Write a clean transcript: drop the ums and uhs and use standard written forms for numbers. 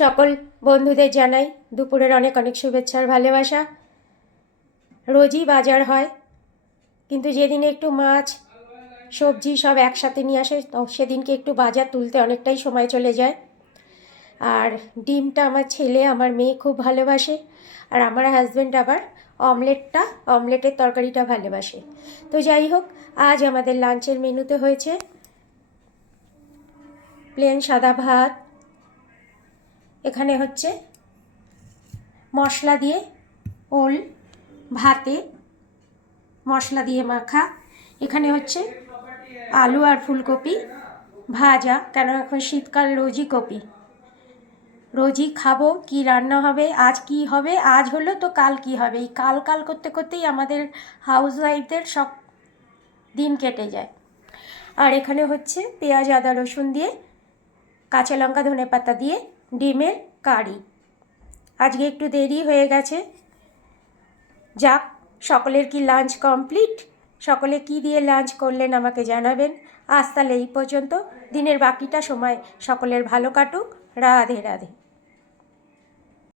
সকল বন্ধুদের জানাই দুপুরের অনেক অনেক শুভেচ্ছার ভালোবাসা। রোজই বাজার হয়, কিন্তু যেদিনে একটু মাছ সবজি সব একসাথে নিয়ে আসে তো সেদিনকে একটু বাজার তুলতে অনেকটাই সময় চলে যায়। আর ডিমটা আমার ছেলে আমার মেয়ে খুব ভালোবাসে, আর আমার হাজব্যান্ড আবার অমলেটের তরকারিটা ভালোবাসে। তো যাই হোক, আজ আমাদের লাঞ্চের মেনুতে হয়েছে প্লেন সাদা ভাত, এখানে হচ্ছে মশলা দিয়ে ওল ভাতে মশলা দিয়ে মাখা, এখানে হচ্ছে আলু আর ফুলকপি ভাজা, কেন এখন শীতকাল রোজই খাবো, কি রান্না হবে আজ, কি হবে আজ হলো তো কাল কি হবে, এই কাল কাল করতে করতেই আমাদের হাউস ওয়াইফদের সব দিন কেটে যায়। আর এখানে হচ্ছে পেঁয়াজ আদা রসুন দিয়ে কাঁচা লঙ্কা ধনেপাতা দিয়ে ডিমের কারি। আজকে একটু দেরি হয়ে গেছে, যাক, সকলের কি লাঞ্চ কমপ্লিট? সকলে কি দিয়ে লাঞ্চ করলেন আমাকে জানাবেন। আজ তাহলে এই পর্যন্ত, দিনের বাকিটা সময় সকলের ভালো কাটুক। রাধে রাধে।